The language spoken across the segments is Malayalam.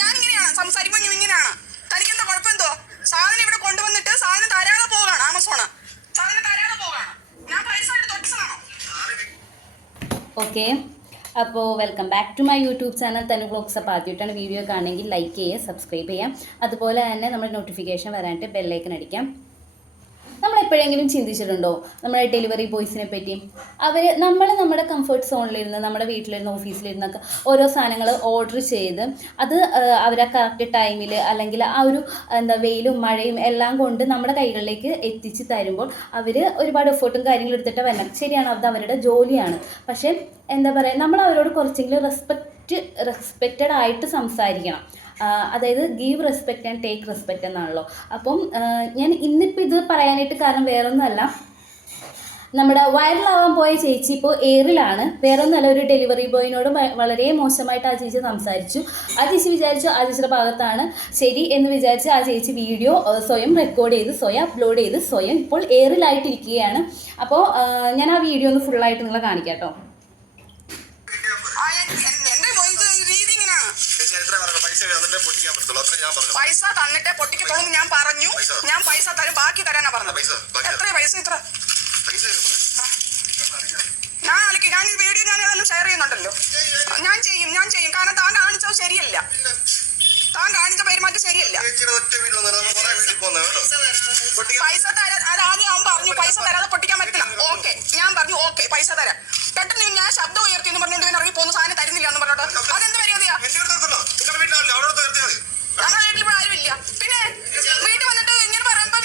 ഞാനിങ്ങനെയാണ് സംസാരിക്കുമ്പോൾ ഇങ്ങനെയാണ്. തനിക്കെന്താ കുഴപ്പമെന്തോ? സാധനം ഇവിടെ കൊണ്ടുവന്നിട്ട് സാധനം തരാതെ പോവുകയാണ്. ആമസോണ് സാധനം തരാതെ പോവുകയാണ്. ഞാൻ പൈസ തൊട്ടതാണോ? ഓക്കെ, അപ്പോൾ welcome back to my YouTube channel Tanu vlogs. അപ്പോൾ ആദ്യമായിട്ടാണ് വീഡിയോ കാണുമെങ്കിൽ ലൈക്ക് ചെയ്യുക, സബ്സ്ക്രൈബ് ചെയ്യാം. അതുപോലെ തന്നെ നമ്മുടെ നോട്ടിഫിക്കേഷൻ വരാനായിട്ട് ബെല്ലൈക്കൺ അടിക്കാം. നമ്മളെപ്പോഴെങ്കിലും ചിന്തിച്ചിട്ടുണ്ടോ നമ്മുടെ ഡെലിവറി ബോയ്സിനെ പറ്റി? നമ്മുടെ കംഫർട്ട് സോണിലിരുന്ന് നമ്മുടെ വീട്ടിലിരുന്ന് ഓഫീസിലിരുന്നൊക്കെ ഓരോ സാധനങ്ങൾ ഓർഡർ ചെയ്ത് അത് അവരെ കറക്റ്റ് ടൈമിൽ അല്ലെങ്കിൽ ആ ഒരു വെയിലും മഴയും എല്ലാം കൊണ്ട് നമ്മുടെ കൈകളിലേക്ക് എത്തിച്ച് തരുമ്പോൾ അവർ ഒരുപാട് എഫേർട്ടും കാര്യങ്ങളും എടുത്തിട്ട് വരണം. ശരിയാണ്, അത് അവരുടെ ജോലിയാണ്. പക്ഷേ നമ്മൾ അവരോട് കുറച്ചെങ്കിലും റെസ്പെക്റ്റഡ് ആയിട്ട് സംസാരിക്കണം. അതായത് give respect and take respect എന്നാണല്ലോ. അപ്പം ഞാൻ ഇന്നിപ്പോൾ ഇത് പറയാനായിട്ട് കാരണം വേറൊന്നുമല്ല, നമ്മുടെ വൈറലാവാൻ പോയ ചേച്ചി ഇപ്പോൾ എയറിലാണ്. വേറൊന്നുമല്ല, ഒരു ഡെലിവറി ബോയിനോട് വളരെ മോശമായിട്ട് ആ ചേച്ചി സംസാരിച്ചു. ആ ചേച്ചി വിചാരിച്ചു ആ ചേച്ചിയുടെ ഭാഗത്താണ് ശരി എന്ന് വിചാരിച്ച് ആ ചേച്ചി വീഡിയോ സ്വയം റെക്കോർഡ് ചെയ്ത് സ്വയം അപ്ലോഡ് ചെയ്ത് സ്വയം ഇപ്പോൾ എയറിലായിട്ടിരിക്കുകയാണ്. അപ്പോൾ ഞാൻ ആ വീഡിയോ ഒന്ന് ഫുള്ളായിട്ട് നിങ്ങളെ കാണിക്കാം കേട്ടോ. പൈസ തന്നിട്ടേ പൊട്ടിക്കത്തോളൂ ഞാൻ പറഞ്ഞു. ഞാൻ പൈസ തരും, ബാക്കി തരാനാ പറഞ്ഞത്. എത്ര പൈസ? ഇത്ര ഞാൻ ഈ വീഡിയോ ഞാൻ ഷെയർ ചെയ്യുന്നുണ്ടല്ലോ. ഞാൻ ചെയ്യും കാരണം താൻ കാണിച്ചത് ശരിയല്ല. താൻ കാണിച്ച പെരുമാറ്റം ശരിയല്ല. പൈസ തരാം. അതാദ്യം അവൻ പറഞ്ഞു പൈസ തരാതെ പൊട്ടിക്കാൻ പറ്റില്ല. ഓക്കെ, ഞാൻ പറഞ്ഞു ഓക്കെ പൈസ തരാം. പെട്ടെന്ന് ഞാൻ ശബ്ദം ഉയർത്തി എന്ന് പറഞ്ഞുകൊണ്ട് ഇറങ്ങി പോകുന്ന സാധനം തരുന്നില്ല എന്ന് പറഞ്ഞോട്ടോ. അതെന്ത് മര്യാദയാ? ഞങ്ങളുടെ വീട്ടിൽ ഇവിടെ ആരും ഇല്ല. പിന്നെ വീട്ടിൽ വന്നിട്ട് ഇങ്ങനെ പറയുമ്പോ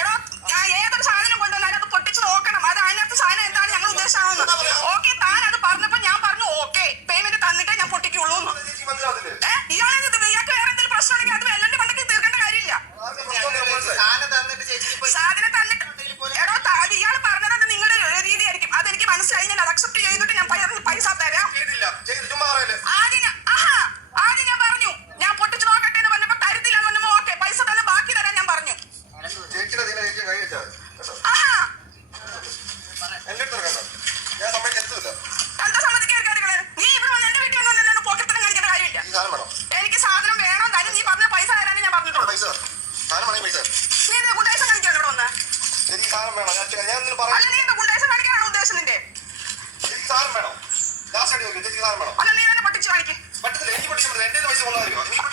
എടോ, ഞാൻ ഏതൊരു സാധനം കൊണ്ടുവന്നാലും അത് പൊട്ടിച്ച് നോക്കണം. അത് അതിനകത്ത് സാധനം എന്താണ് ഞങ്ങൾ ഉദ്ദേശിച്ചാണെന്ന്. ഓക്കെ, താൻ അത് പറഞ്ഞപ്പോ ഞാൻ പറഞ്ഞു ഓക്കെ പേയ്മെന്റ് തന്നിട്ടേ ഞാൻ പൊട്ടിക്കുള്ളൂ. ഇയാൾക്ക് വേറെ എന്തെങ്കിലും പ്രശ്നമുണ്ടെങ്കിൽ അത് എല്ലാം പണ്ടൊക്കെ തീർക്കേണ്ട കാര്യമില്ല. സാധനം തന്നിട്ട് എടോ, ഇയാൾ പറഞ്ഞത് നിങ്ങളുടെ രീതിയായിരിക്കും. അതെനിക്ക് മനസ്സിലായി. ഞാൻ അത് അക്സെപ്റ്റ് ചെയ്തിട്ട് ഞാൻ പൈസ തരാം. ആദ്യം ഞാൻ പറഞ്ഞു ഞാൻ പൊട്ടിച്ച് നോക്കട്ടെ എന്ന് പറഞ്ഞപ്പോ തരുത്തില്ല എന്ന് പറഞ്ഞപ്പോ ഓക്കെ പൈസ തന്നെ ബാക്കി തരാൻ ഞാൻ പറഞ്ഞു. എന്താ സമ്മതിക്കാറ്? നീ ഇവിടെ വന്ന് എന്റെ വീട്ടിൽ വന്ന് പോക്കറ്റിന് കാണിക്കേണ്ട കാര്യമില്ല. എനിക്ക് സാധനം വേണം തരും. നീ പറഞ്ഞ പൈസ തരാനേ ഞാൻ പറഞ്ഞിട്ടുള്ളൂ. നീ എന്താ ഗുണ്ടേസം കാണിക്കാൻ ഇവിടെ വന്ന്? അല്ല, നീ എന്താ ഗുണ്ടേസം കാണിക്കാനാണ് ഉദ്ദേശം നിന്റെ? അല്ല, നീ തന്നെ പൊട്ടിച്ച് കാണിക്കും.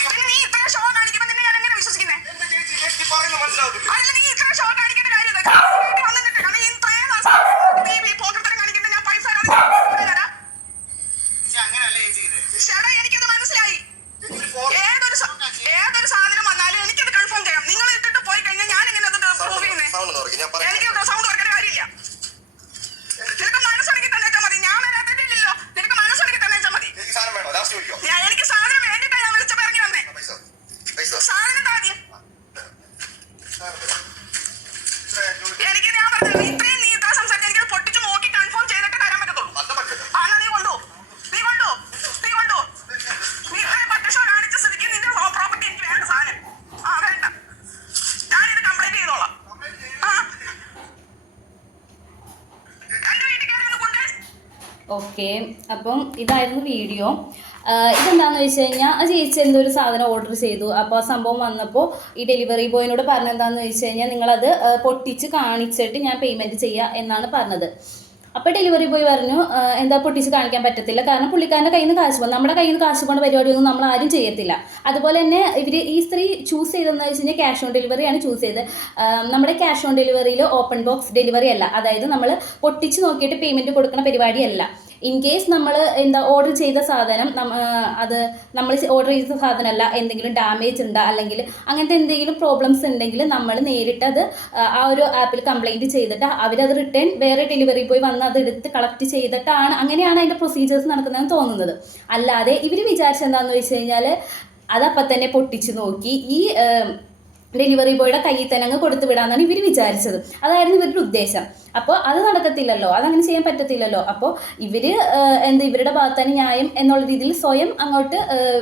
പിന്നെ നീ ഇത്ര ഷോ കാണിക്കുമ്പോ നിന്നെ ഞാൻ എങ്ങനെ വിശ്വസിക്കുന്നേ? അല്ല, നീ ഇത്ര ഷോ കാണിക്കേണ്ട കാര്യം വന്നിട്ട് നീ ഇത്രയും പോക്കറ്റം കാണിക്കേണ്ട. ഞാൻ പൈസ ചേട്ടാ, എനിക്കത് മനസ്സിലായി. ഏതൊരു സാധനം വന്നാലും എനിക്കത് കൺഫേം ചെയ്യാം. നിങ്ങൾ ഇട്ടിട്ട് പോയി കഴിഞ്ഞാൽ ഞാൻ എങ്ങനെ അത് പ്രൂവ് ചെയ്യുന്നേ? എനിക്ക് സൗണ്ട് കുറക്കേണ്ട കാര്യമില്ല. നിനക്ക് മനസ്സുണ്ടെങ്കിൽ തന്നെ വെച്ചാൽ മതി. ഞാൻ വരാത്തില്ലല്ലോ. നിനക്ക് മനസ്സുണ്ടെങ്കിൽ തന്നെ വെച്ചാൽ മതി. എനിക്ക് സാധനം വേണ്ടിട്ടാ ഞാൻ വിളിച്ചപ്പോ ഇറങ്ങി വന്നേ. സാധനം താദ്യം എനിക്ക് ഞാൻ പറഞ്ഞത് ഇത്രയും നീ ഇത്ര സംസാരിച്ച് എനിക്ക് പൊട്ടിച്ച് നോക്കി കൺഫേം ചെയ്തിട്ട് തരാൻ പറ്റത്തുള്ളൂ. ആണോ? നീ കൊണ്ടു നീ പട്ടിഷോ കാണിച്ച സ്ഥിതിക്ക് നിന്റെ പ്രോപ്പർട്ടി എനിക്ക് വേണ്ട സാധനം. വേണ്ട, ഞാനിത് കംപ്ലൈന്റ് ചെയ്തോളാം. ഓക്കെ, അപ്പം ഇതായിരുന്നു വീഡിയോ. ഇതെന്താണെന്ന് വെച്ച് കഴിഞ്ഞാൽ ആ ചേച്ചി എന്തൊരു സാധനം ഓർഡർ ചെയ്തു. അപ്പോൾ ആ സംഭവം വന്നപ്പോൾ ഈ ഡെലിവറി ബോയിനോട് പറഞ്ഞെന്താണെന്ന് വെച്ച് കഴിഞ്ഞാൽ നിങ്ങളത് പൊട്ടിച്ച് കാണിച്ചിട്ട് ഞാൻ പേയ്മെൻറ്റ് ചെയ്യുക എന്നാണ് പറഞ്ഞത്. അപ്പോൾ ഡെലിവറി ബോയ് പറഞ്ഞു എന്താ പൊട്ടിച്ച് കാണിക്കാൻ പറ്റത്തില്ല, കാരണം പുള്ളിക്കാരൻ്റെ കയ്യിൽ നിന്ന് കാശ് പോകും. നമ്മുടെ കയ്യിൽ നിന്ന് കാശ് പോകുന്ന പരിപാടിയൊന്നും നമ്മൾ ആരും ചെയ്യത്തില്ല. അതുപോലെ തന്നെ ഈ സ്ത്രീ ചൂസ് ചെയ്തതെന്ന് വെച്ച് കഴിഞ്ഞാൽ ക്യാഷ് ഓൺ ഡെലിവറിയാണ് ചൂസ് ചെയ്തത്. നമ്മുടെ ക്യാഷ് ഓൺ ഡെലിവറിയിൽ ഓപ്പൺ ബോക്സ് ഡെലിവറി അല്ല. അതായത് നമ്മൾ പൊട്ടിച്ച് നോക്കിയിട്ട് പേയ്മെൻറ്റ് കൊടുക്കുന്ന പരിപാടിയല്ല. ഇൻ കേസ് നമ്മൾ ഓർഡർ ചെയ്ത സാധനം അത് നമ്മൾ ഓർഡർ ചെയ്ത സാധനമല്ല, എന്തെങ്കിലും ഡാമേജ് ഉണ്ടോ അല്ലെങ്കിൽ അങ്ങനത്തെ എന്തെങ്കിലും പ്രോബ്ലംസ് ഉണ്ടെങ്കിൽ നമ്മൾ നേരിട്ട് അത് ആ ഒരു ആപ്പിൽ കംപ്ലൈൻറ്റ് ചെയ്തിട്ട് അവരത് റിട്ടേൺ വേറെ ഡെലിവറി ബോയ് വന്ന് അത് എടുത്ത് കളക്ട് ചെയ്തിട്ടാണ് അങ്ങനെയാണ് അതിൻ്റെ പ്രൊസീജിയേഴ്സ് നടക്കുന്നതെന്ന് തോന്നുന്നത്. അല്ലാതെ ഇവർ വിചാരിച്ചെന്താണെന്ന് വെച്ച് കഴിഞ്ഞാൽ അതപ്പം തന്നെ പൊട്ടിച്ച് നോക്കി ഡെലിവറി ബോയുടെ കയ്യിൽ തന്നെ അങ്ങ് കൊടുത്തു വിടാന്നാണ് ഇവർ വിചാരിച്ചത്. അതായിരുന്നു ഇവരുടെ ഉദ്ദേശം. അപ്പോൾ അത് നടക്കത്തില്ലല്ലോ, അതങ്ങനെ ചെയ്യാൻ പറ്റത്തില്ലല്ലോ. അപ്പോൾ ഇവരുടെ ഭാഗത്താണ് ന്യായം എന്നുള്ള രീതിയിൽ സ്വയം അങ്ങോട്ട്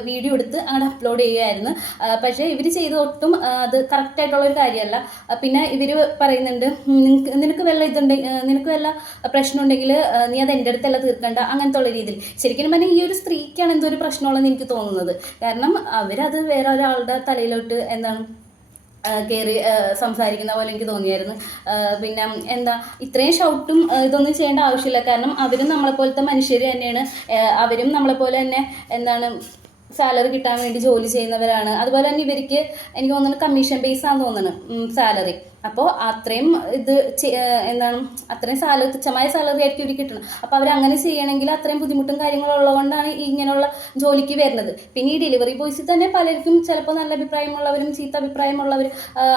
വീഡിയോ എടുത്ത് അങ്ങോട്ട് അപ്ലോഡ് ചെയ്യുകയായിരുന്നു. പക്ഷേ ഇവർ ചെയ്ത് ഒട്ടും അത് കറക്റ്റായിട്ടുള്ള ഒരു കാര്യമല്ല. പിന്നെ ഇവർ പറയുന്നുണ്ട്, നിനക്ക് വല്ല പ്രശ്നം ഉണ്ടെങ്കിൽ നീ അത് എൻ്റെ അടുത്തല്ല തീർക്കണ്ട, അങ്ങനത്തെ ഉള്ള രീതിയിൽ. ശരിക്കും പറഞ്ഞാൽ ഈ ഒരു സ്ത്രീക്കാണ് എന്തോ ഒരു പ്രശ്നമുള്ളതെന്ന് എനിക്ക് തോന്നുന്നത്. കാരണം അവരത് വേറെ ഒരാളുടെ തലയിലോട്ട് കയറി സംസാരിക്കുന്ന പോലെ എനിക്ക് തോന്നിയായിരുന്നു. പിന്നെ ഇത്രയും ഷൗട്ടും ഇതൊന്നും ചെയ്യേണ്ട ആവശ്യമില്ല. കാരണം അവരും നമ്മളെപ്പോലത്തെ മനുഷ്യർ തന്നെയാണ്. അവരും നമ്മളെപ്പോലെ തന്നെ സാലറി കിട്ടാൻ വേണ്ടി ജോലി ചെയ്യുന്നവരാണ്. അതുപോലെ തന്നെ ഇവർക്ക് എനിക്ക് തോന്നുന്നത് കമ്മീഷൻ ബേസ് ആണെന്ന് തോന്നുന്നു സാലറി. അപ്പോൾ അത്രയും അത്രയും തുച്ഛമായ സാലറി ആയിരിക്കും ഇവർ കിട്ടണം. അപ്പോൾ അവരങ്ങനെ ചെയ്യണമെങ്കിൽ അത്രയും ബുദ്ധിമുട്ടും കാര്യങ്ങളും ഉള്ളതുകൊണ്ടാണ് ഇങ്ങനെയുള്ള ജോലിക്ക് വരുന്നത്. പിന്നെ ഈ ഡെലിവറി ബോയ്സിൽ തന്നെ പലർക്കും ചിലപ്പോൾ നല്ല അഭിപ്രായമുള്ളവരും ചീത്ത അഭിപ്രായമുള്ളവരും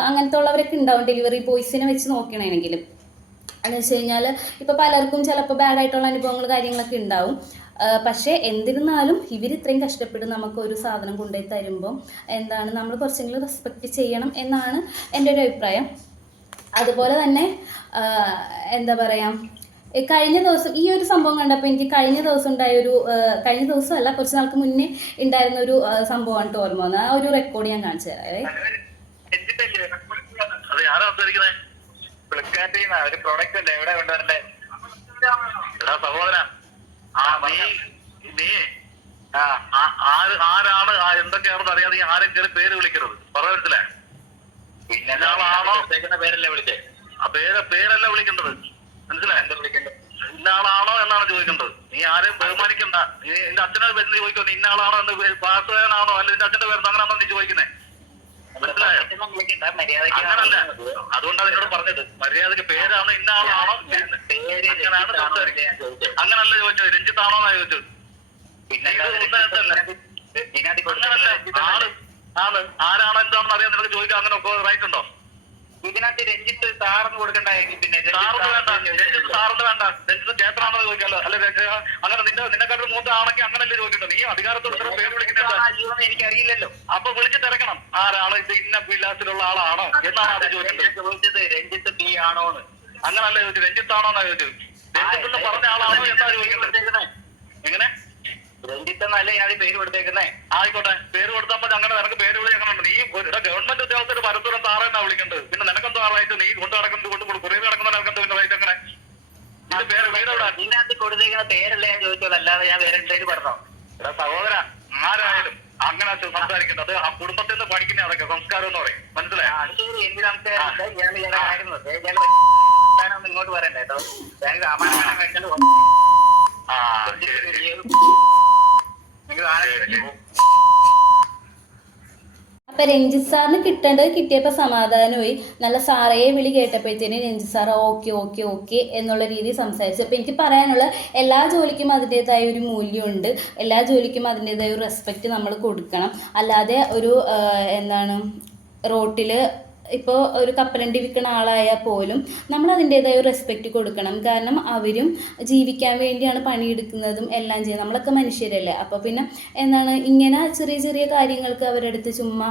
അങ്ങനത്തെ ഉള്ളവരൊക്കെ ഉണ്ടാവും ഡെലിവറി ബോയ്സിനെ വെച്ച് നോക്കണമെങ്കിലും. എന്ന് വെച്ച് കഴിഞ്ഞാൽ ഇപ്പോൾ പലർക്കും ചിലപ്പോൾ ബാഡായിട്ടുള്ള അനുഭവങ്ങൾ കാര്യങ്ങളൊക്കെ ഉണ്ടാവും. പക്ഷേ എന്നിരുന്നാലും ഇവർ ഇത്രയും കഷ്ടപ്പെട്ട് നമുക്കൊരു സാധനം കൊണ്ടുപോയി തരുമ്പോൾ നമ്മൾ കുറച്ചെങ്കിലും റെസ്പെക്റ്റ് ചെയ്യണം എന്നാണ് എൻ്റെ ഒരു അഭിപ്രായം. അതുപോലെ തന്നെ കഴിഞ്ഞ ദിവസം ഈ ഒരു സംഭവം കണ്ടപ്പോൾ എനിക്ക് കഴിഞ്ഞ ദിവസമല്ല കുറച്ച് നാൾക്ക് മുന്നേ ഉണ്ടായിരുന്ന ഒരു സംഭവമാണ് ഓർമ്മ വന്നത്. ആ ഒരു റെക്കോർഡ് ഞാൻ കാണിച്ചു തരാം. ഒരു പ്രോഡക്റ്റ് അല്ലേ എവിടെ കൊണ്ടുവരണ്ടേ സഹോദര? ആരാണ് എന്തൊക്കെയാണെന്ന് അറിയാതെ ആരും കയറി പേര് വിളിക്കരുത്. പറയാൻ മനസ്സിലായി? പിന്നെ പേരല്ലേ വിളിച്ചേ? ആ പേരല്ല വിളിക്കേണ്ടത്, മനസ്സിലായി? എന്താ വിളിക്കേണ്ടത്? ഇന്ന ആളാണോ എന്നാണ് ചോദിക്കേണ്ടത്. നീ ആരെയും ബഹുമാനിക്കണ്ട. നീ എന്റെ അച്ഛനെ പേര് ചോദിക്കോ, ഇന്ന ആളാണോ എന്ന് പാസ്വേനാണോ അല്ല നിന്റെ അച്ഛന്റെ പേര് അങ്ങനെയാണോ നീ ചോദിക്കുന്നേ? മനസ്സിലായോ? അങ്ങനല്ല, അതുകൊണ്ടാണ് നിന്നോട് പറഞ്ഞത് മര്യാദക്ക് പേരാണോ ഇന്ന ആളാണോ അങ്ങനെയാണ് സംസാരിക്കുക. അങ്ങനല്ല ചോദിച്ചത്, രഞ്ജിത്താണോന്നാ ചോദിച്ചത്. പിന്നെ ആരാണോ എന്താണെന്ന് അറിയാൻ നിനക്ക് ചോദിക്കാൻ അങ്ങനെ റൈറ്റ് ഉണ്ടോ? ഇതിനകത്ത് രഞ്ജിത്ത് സാറിന് കൊടുക്കണ്ടായെങ്കിൽ പിന്നെ സാറിന് വേണ്ട, രഞ്ജിത്ത് സാറിന് വേണ്ട, രഞ്ജിത്ത് ചേട്ടനാണോ ചോദിക്കാമല്ലോ. അല്ലെ അങ്ങനെ നിന്നെക്കാട്ടും മൂത്ത ആണെങ്കിൽ അങ്ങനല്ലേ ചോദിക്കണ്ടോ? നീ അധികാരത്തോട് പേര് വിളിക്കുന്നത് എനിക്കറിയില്ലല്ലോ. അപ്പൊ വിളിച്ചിട്ടിറക്കണം ആരാണ് ഇത്, ഇന്ന വിലാസിലുള്ള ആളാണോ എന്നാണ് അത് ചോദിച്ചത്. രഞ്ജിത്ത് പി ആണോന്ന് അങ്ങനല്ല ചോദിച്ചത്, രഞ്ജിത്താണോന്നാ ചോദിച്ചത്. രഞ്ജിത്ത് പറഞ്ഞ ആളാണോ എന്നാ ചോദിക്കുന്നത്. എങ്ങനെ രഞ്ജിത്ത് എന്നല്ലേ ഞാൻ പേര് കൊടുത്തേക്കുന്നേ? ആയിക്കോട്ടെ, പേര് കൊടുത്താൽ മതി. അങ്ങനെ നിനക്ക് പേര് വിളി അങ്ങനെ ഉണ്ട്. നീ ഗവൺമെന്റ് ഉദ്യോഗസ്ഥർ പരസ്പരം സാറെന്നാ വിളിക്കേണ്ടത്. പിന്നെ നിനക്കെന്തോ റൈറ്റ്? നീ കൊണ്ട് നടക്കുന്നത് കുറേ നടക്കുന്ന നിനക്കെന്തോ പിന്നെ റൈറ്റ്? അങ്ങനെ ഇതിനകത്ത് കൊടുത്തേക്കുന്ന പേരല്ലേ ഞാൻ ചോദിച്ചത്, അല്ലാതെ ഞാൻ വേറെ പേര് പറഞ്ഞോ? എടാ സഹോദര, ആരായാലും അങ്ങനെ സംസാരിക്കേണ്ടത്. അത് ആ കുടുംബത്തിൽ നിന്ന് പഠിക്കുന്ന അതൊക്കെ സംസ്കാരം എന്ന് പറയും, മനസ്സിലായോ? എന്ത് സംസ്കാരം? ഇങ്ങോട്ട് പറയണ്ടേ കേട്ടോ. ഞാൻ രാമായണം കഴിച്ചിട്ട് അപ്പം രഞ്ജിത്ത് സാറിന് കിട്ടിയപ്പോൾ സമാധാനമായി. നല്ല സാറേ വിളി കേട്ടപ്പോഴത്തേന് രഞ്ജിത്ത് സാർ ഓക്കെ എന്നുള്ള രീതിയിൽ സംസാരിച്ചു. അപ്പോൾ എനിക്ക് പറയാനുള്ള എല്ലാ ജോലിക്കും അതിൻ്റേതായ ഒരു മൂല്യമുണ്ട്. എല്ലാ ജോലിക്കും അതിൻ്റേതായ ഒരു റെസ്പെക്റ്റ് നമ്മൾ കൊടുക്കണം. അല്ലാതെ ഒരു റോട്ടിൽ ഇപ്പോൾ ഒരു കപ്പലണ്ടി വിൽക്കുന്ന ആളായാൽ പോലും നമ്മൾ അതിൻ്റേതായ ഒരു റെസ്പെക്റ്റ് കൊടുക്കണം. കാരണം അവരും ജീവിക്കാൻ വേണ്ടിയാണ് പണിയെടുക്കുന്നതും എല്ലാം ചെയ്യുന്നത്. നമ്മളൊക്കെ മനുഷ്യരല്ലേ. അപ്പോൾ പിന്നെ ഇങ്ങനെ ചെറിയ ചെറിയ കാര്യങ്ങൾക്ക് അവരുടെ അടുത്ത് ചുമ്മാ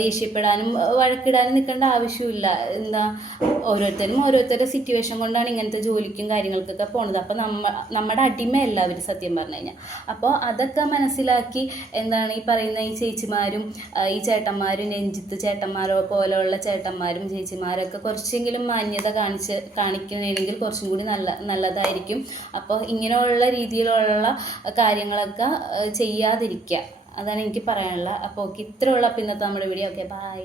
ദേഷ്യപ്പെടാനും വഴക്കിടാനും നിൽക്കേണ്ട ആവശ്യമില്ല. ഓരോരുത്തരുടെ സിറ്റുവേഷൻ കൊണ്ടാണ് ഇങ്ങനത്തെ ജോലിക്കും കാര്യങ്ങൾക്കൊക്കെ പോണത്. അപ്പോൾ നമ്മുടെ അടിമയല്ല അവർ, സത്യം പറഞ്ഞു കഴിഞ്ഞാൽ. അപ്പോൾ അതൊക്കെ മനസ്സിലാക്കി ഈ പറയുന്ന ഈ ചേച്ചിമാരും ഈ ചേട്ടന്മാരും രഞ്ജിത്ത് ചേട്ടന്മാരോ പോലെയുള്ള ചേട്ടന്മാരും ചേച്ചിമാരൊക്കെ കുറച്ചെങ്കിലും മാന്യത കാണിക്കണമെങ്കിൽ കുറച്ചും കൂടി നല്ലതായിരിക്കും. അപ്പോൾ ഇങ്ങനെയുള്ള രീതിയിലുള്ള കാര്യങ്ങളൊക്കെ ചെയ്യാതിരിക്കുക, അതാണ് എനിക്ക് പറയാനുള്ളത്. അപ്പോൾ ഇത്രയുള്ള ഇന്നത്തെ നമ്മുടെ വീഡിയോ. Okay, by.